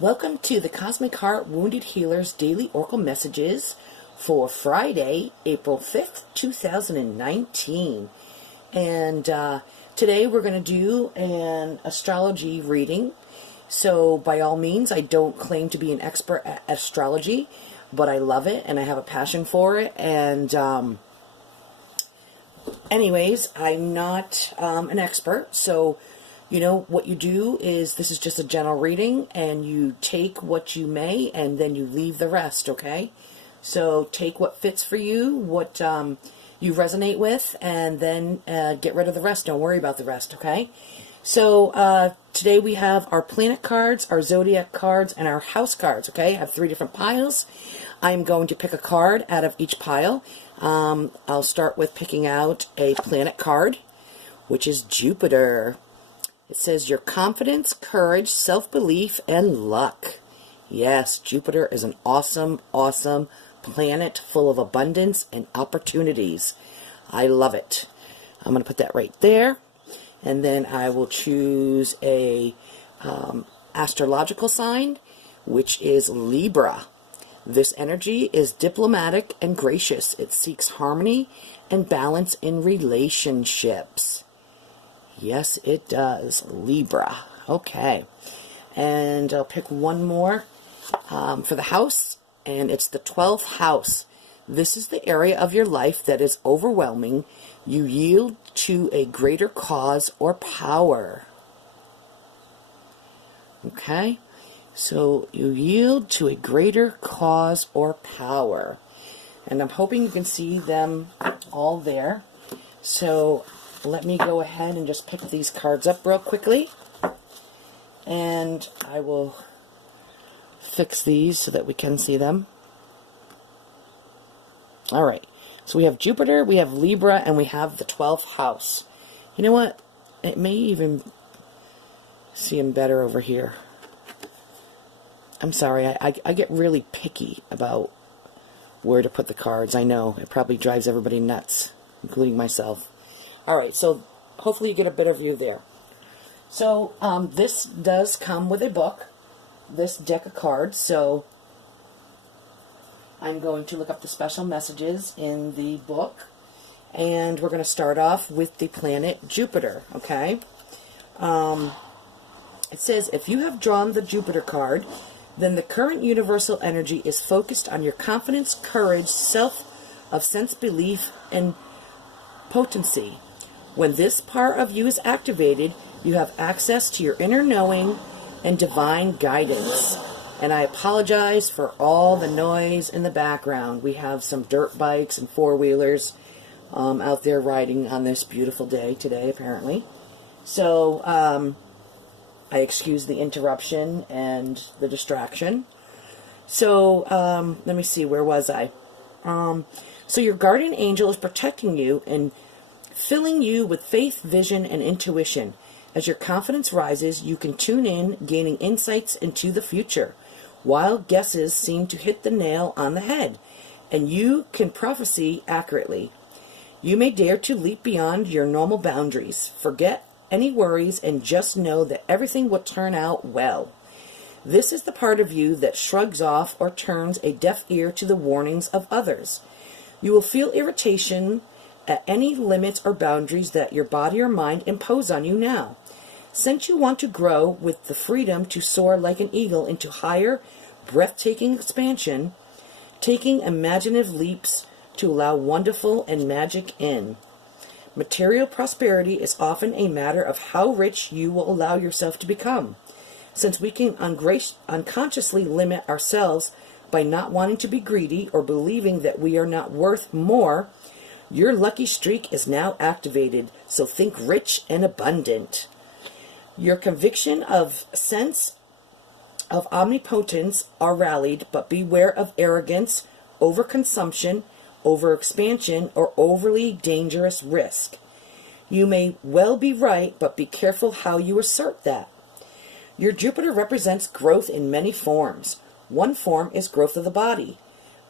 Welcome to the Cosmic Heart Wounded Healers Daily Oracle Messages for Friday, April 5th, 2019. And today we're going to do an astrology reading. So by all means, I don't claim to be an expert at astrology, but I love it and I have a passion for it. And anyways, I'm not an expert, so you know, what you do is, this is just a general reading, and you take what you may, and then you leave the rest, okay? So take what fits for you, what you resonate with, and then get rid of the rest. Don't worry about the rest, okay? So today we have our planet cards, our zodiac cards, and our house cards, okay? I have 3 different piles. I'm going to pick a card out of each pile. I'll start with picking out a planet card, which is Jupiter. It says your confidence, courage, self-belief, and luck. Yes, Jupiter is an awesome, awesome planet full of abundance and opportunities. I love it. I'm going to put that right there. And then I will choose a astrological sign, which is Libra. This energy is diplomatic and gracious. It seeks harmony and balance in relationships. Yes, it does. Libra. Okay. And I'll pick one more for the house, and it's the 12th house. This is the area of your life that is overwhelming. You yield to a greater cause or power. Okay. So you yield to a greater cause or power. And I'm hoping you can see them all there. So let me go ahead and just pick these cards up real quickly. And I will fix these so that we can see them. Alright, so we have Jupiter, we have Libra, and we have the 12th house. You know what? It may even see them better over here. I'm sorry, I get really picky about where to put the cards. I know, it probably drives everybody nuts, including myself. Alright, so hopefully you get a better view there. So this does come with a book, this deck of cards, so I'm going to look up the special messages in the book, and we're going to start off with the planet Jupiter, okay? It says, if you have drawn the Jupiter card, then the current universal energy is focused on your confidence, courage, sense belief, and potency. When this part of you is activated, you have access to your inner knowing and divine guidance. And I apologize for all the noise in the background. We have some dirt bikes and four-wheelers out there riding on this beautiful day today, apparently. So I excuse the interruption and the distraction. So let me see, where was I? So your guardian angel is protecting you and filling you with faith, vision, and intuition. As your confidence rises, you can tune in, gaining insights into the future. Wild guesses seem to hit the nail on the head, and you can prophesy accurately. You may dare to leap beyond your normal boundaries. Forget any worries and just know that everything will turn out well. This is the part of you that shrugs off or turns a deaf ear to the warnings of others. You will feel irritation at any limits or boundaries that your body or mind impose on you now. Since you want to grow with the freedom to soar like an eagle into higher, breathtaking expansion, taking imaginative leaps to allow wonderful and magic in. Material prosperity is often a matter of how rich you will allow yourself to become. Since we can unconsciously limit ourselves by not wanting to be greedy or believing that we are not worth more, your lucky streak is now activated, so think rich and abundant. Your conviction of sense of omnipotence are rallied, but beware of arrogance, overconsumption, overexpansion, or overly dangerous risk. You may well be right, but be careful how you assert that. Your Jupiter represents growth in many forms. One form is growth of the body,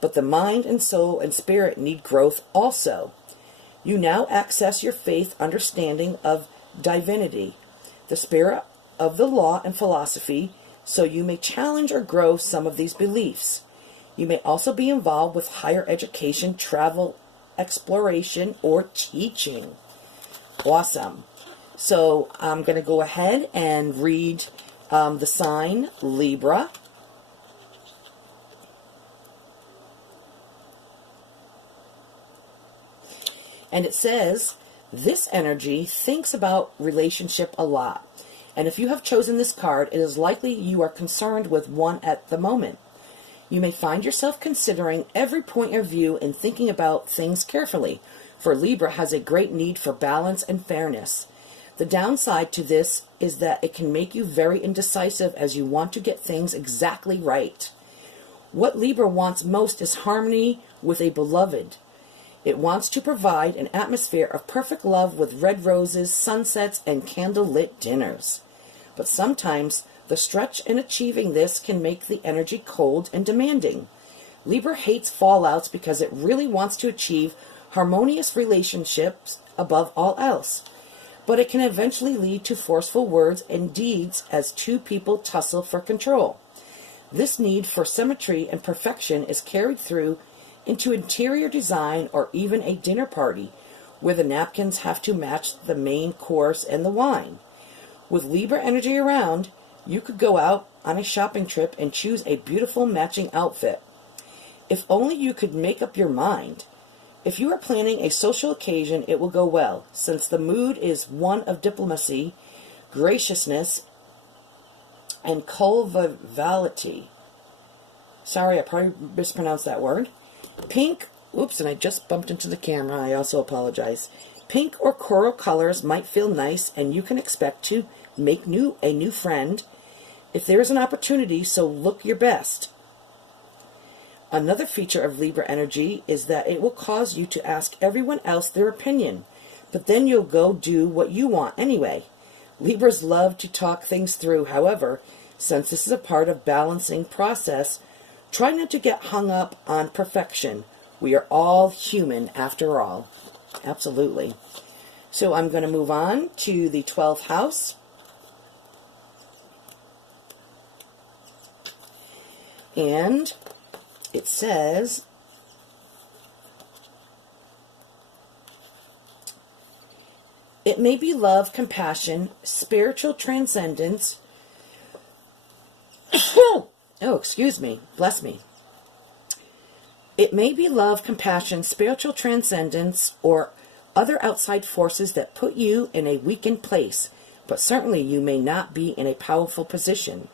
but the mind and soul and spirit need growth also. You now access your faith understanding of divinity, the spirit of the law and philosophy, so you may challenge or grow some of these beliefs. You may also be involved with higher education, travel, exploration, or teaching. Awesome. So I'm going to go ahead and read the sign Libra. And it says, this energy thinks about relationship a lot. And if you have chosen this card, it is likely you are concerned with one at the moment. You may find yourself considering every point of view and thinking about things carefully, for Libra has a great need for balance and fairness. The downside to this is that it can make you very indecisive as you want to get things exactly right. What Libra wants most is harmony with a beloved. It wants to provide an atmosphere of perfect love with red roses, sunsets, and candlelit dinners. But sometimes the stretch in achieving this can make the energy cold and demanding. Libra hates fallouts because it really wants to achieve harmonious relationships above all else. But it can eventually lead to forceful words and deeds as two people tussle for control. This need for symmetry and perfection is carried through into interior design or even a dinner party, where the napkins have to match the main course and the wine. With Libra energy around, you could go out on a shopping trip and choose a beautiful matching outfit. If only you could make up your mind. If you are planning a social occasion, it will go well, since the mood is one of diplomacy, graciousness, and conviviality. Sorry, I probably mispronounced that word. Pink, oops, and I just bumped into the camera, I also apologize. Pink or coral colors might feel nice, and you can expect to make a new friend if there is an opportunity, so look your best. Another feature of Libra energy is that it will cause you to ask everyone else their opinion, but then you'll go do what you want anyway. Libras love to talk things through. However, since this is a part of balancing process, try not to get hung up on perfection. We are all human after all. Absolutely. So I'm going to move on to the 12th house. And it says, it may be love, compassion, spiritual transcendence. Oh, excuse me. Bless me. It may be love, compassion, spiritual transcendence, or other outside forces that put you in a weakened place, but certainly you may not be in a powerful position.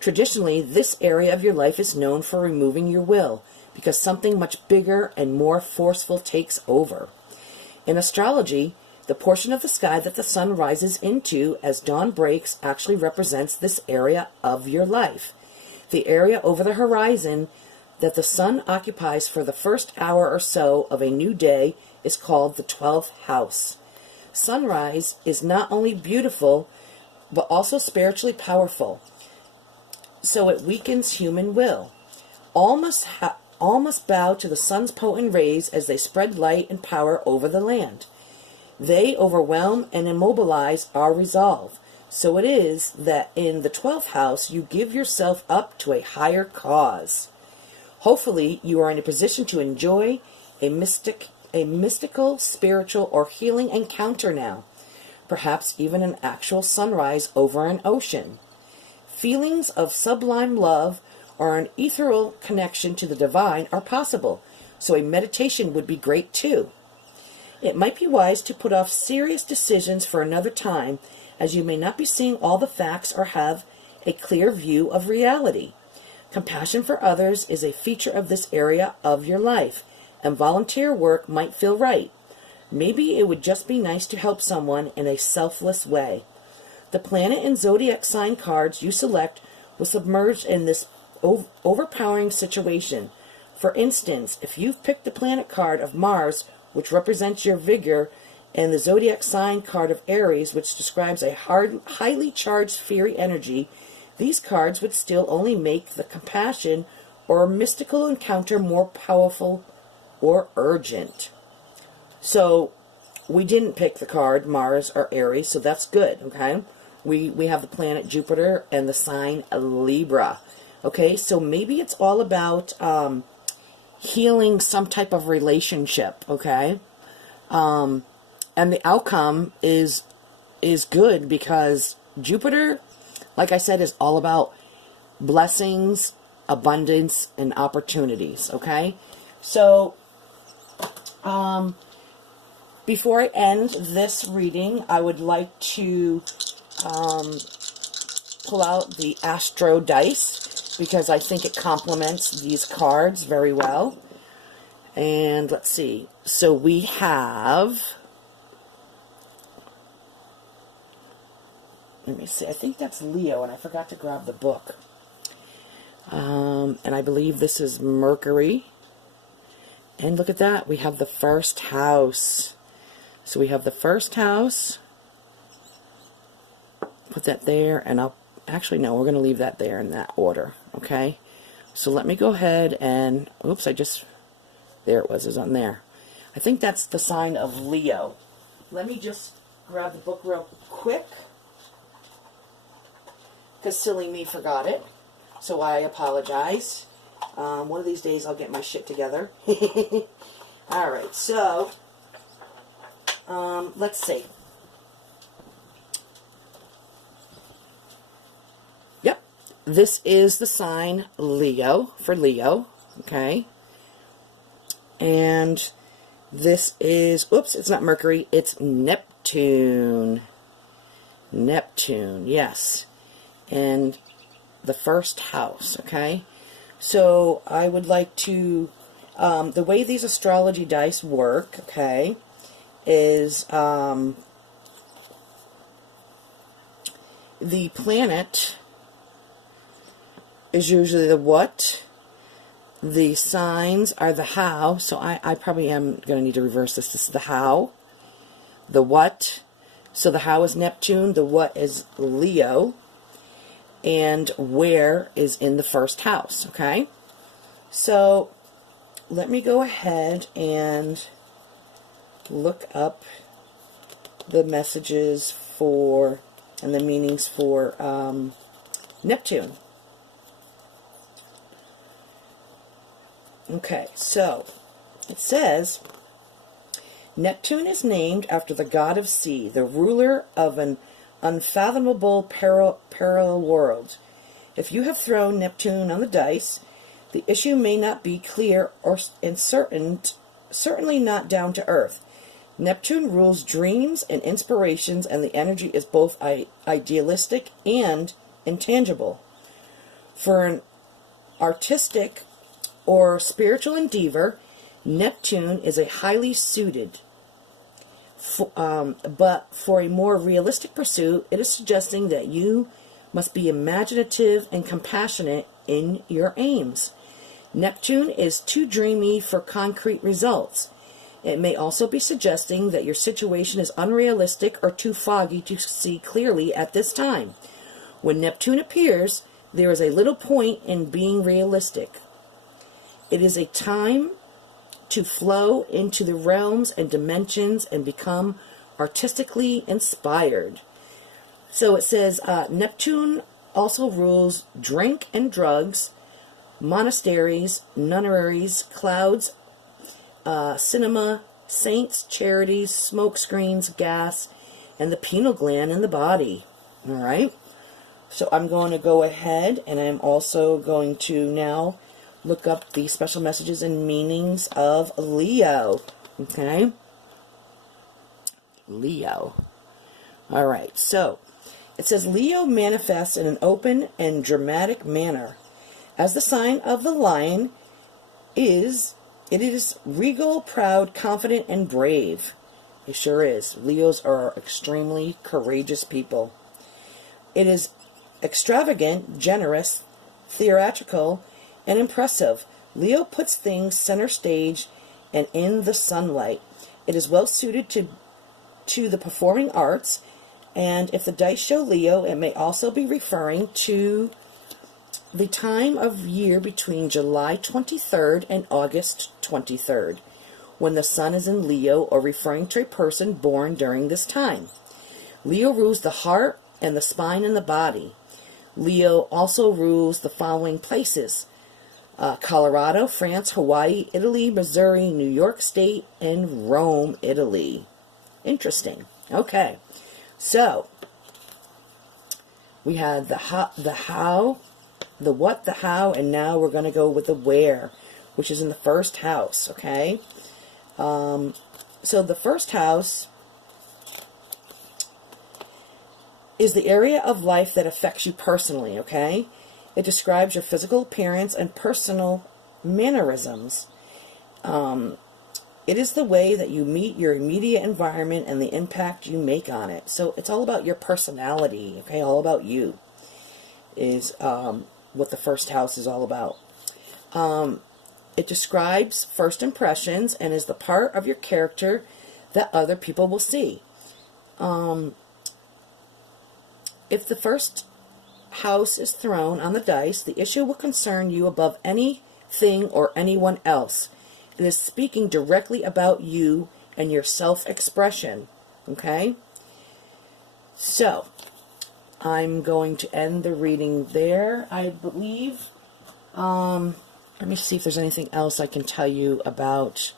Traditionally, this area of your life is known for removing your will, because something much bigger and more forceful takes over. In astrology, the portion of the sky that the sun rises into as dawn breaks actually represents this area of your life. The area over the horizon that the sun occupies for the first hour or so of a new day is called the 12th house. Sunrise is not only beautiful, but also spiritually powerful. So it weakens human will. All must bow to the sun's potent rays as they spread light and power over the land. They overwhelm and immobilize our resolve. So it is that in the 12th house, you give yourself up to a higher cause. Hopefully, you are in a position to enjoy a mystical, spiritual, or healing encounter now. Perhaps even an actual sunrise over an ocean. Feelings of sublime love or an ethereal connection to the divine are possible, so a meditation would be great too. It might be wise to put off serious decisions for another time, as you may not be seeing all the facts or have a clear view of reality. Compassion for others is a feature of this area of your life, and volunteer work might feel right. Maybe it would just be nice to help someone in a selfless way. The planet and zodiac sign cards you select will submerge in this overpowering situation. For instance, if you've picked the planet card of Mars, which represents your vigor, and the zodiac sign card of Aries, which describes a highly charged fiery energy, these cards would still only make the compassion or mystical encounter more powerful or urgent. So we didn't pick the card Mars or Aries, so that's good, okay? We have the planet Jupiter and the sign Libra. Okay, so maybe it's all about healing some type of relationship, okay? And the outcome is good because Jupiter, like I said, is all about blessings, abundance, and opportunities, okay? So, before I end this reading, I would like to pull out the Astro Dice because I think it complements these cards very well. And let's see. So we have, let me see, I think that's Leo, and I forgot to grab the book. And I believe this is Mercury. And look at that, we have the first house. So we have the first house. Put that there, and I'll, actually no, we're going to leave that there in that order, okay? So let me go ahead and, oops, I just, there it was on there. I think that's the sign of Leo. Let me just grab the book real quick, because silly me forgot it, so I apologize. One of these days I'll get my shit together. Alright, so, let's see. Yep, this is the sign Leo, for Leo, okay? And this is, oops, it's not Mercury, it's Neptune. Neptune, yes. And the first house, okay? So I would like to, the way these astrology dice work, okay, is the planet is usually the what, the signs are the how, so I probably am going to need to reverse this. This is the how, the what, so the how is Neptune, the what is Leo, and where is in the first house, okay? So let me go ahead and look up the messages for, and the meanings for Neptune. Okay, so it says, Neptune is named after the god of sea, the ruler of an unfathomable parallel world. If you have thrown Neptune on the dice, the issue may not be clear or certainly not down to earth. Neptune rules dreams and inspirations, and the energy is both idealistic and intangible. For an artistic or spiritual endeavor, Neptune is a highly suited. But for a more realistic pursuit, it is suggesting that you must be imaginative and compassionate in your aims. Neptune is too dreamy for concrete results. It may also be suggesting that your situation is unrealistic or too foggy to see clearly at this time. When Neptune appears, there is a little point in being realistic. It is a time to flow into the realms and dimensions and become artistically inspired. So it says, Neptune also rules drink and drugs, monasteries, nunneries, clouds, cinema, saints, charities, smoke screens, gas, and the pineal gland in the body. All right? So I'm going to go ahead, and I'm also going to now look up the special messages and meanings of Leo. Okay? Leo. All right, so it says Leo manifests in an open and dramatic manner. As the sign of the lion it is regal, proud, confident, and brave. It sure is. Leos are extremely courageous people. It is extravagant, generous, theatrical, and impressive. Leo puts things center stage and in the sunlight. It is well suited to the performing arts, and if the dice show Leo, it may also be referring to the time of year between July 23rd and August 23rd, when the sun is in Leo, or referring to a person born during this time. Leo rules the heart and the spine and the body. Leo also rules the following places: Colorado, France, Hawaii, Italy, Missouri, New York State, and Rome, Italy. Interesting. Okay, so we had the how, the what, the how, and now we're going to go with the where, which is in the first house, okay? So the first house is the area of life that affects you personally, okay? It describes your physical appearance and personal mannerisms. It is the way that you meet your immediate environment and the impact you make on it. So it's all about your personality, okay? All about you is what the first house is all about. It describes first impressions and is the part of your character that other people will see. If the first house is thrown on the dice, the issue will concern you above anything or anyone else. It is speaking directly about you and your self-expression. Okay? So, I'm going to end the reading there, I believe. Let me see if there's anything else I can tell you about.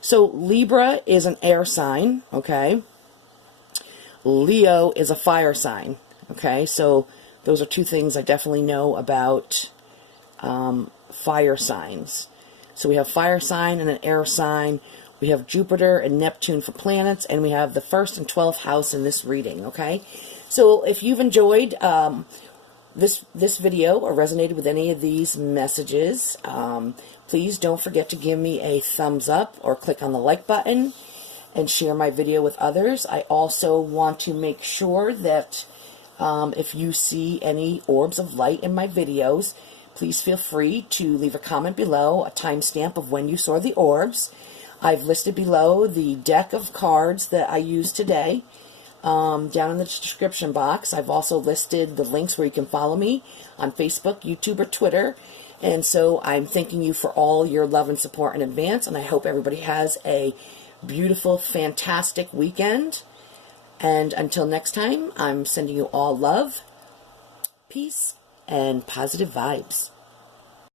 So, Libra is an air sign, okay? Leo is a fire sign, okay? So, those are two things I definitely know about fire signs. So we have fire sign and an air sign. We have Jupiter and Neptune for planets, and we have the 1st and 12th house in this reading, okay? So if you've enjoyed this video or resonated with any of these messages, please don't forget to give me a thumbs up or click on the like button and share my video with others. I also want to make sure that if you see any orbs of light in my videos, please feel free to leave a comment below, a timestamp of when you saw the orbs. I've listed below the deck of cards that I used today down in the description box. I've also listed the links where you can follow me on Facebook, YouTube, or Twitter. And so I'm thanking you for all your love and support in advance, and I hope everybody has a beautiful, fantastic weekend. And until next time, I'm sending you all love, peace, and positive vibes.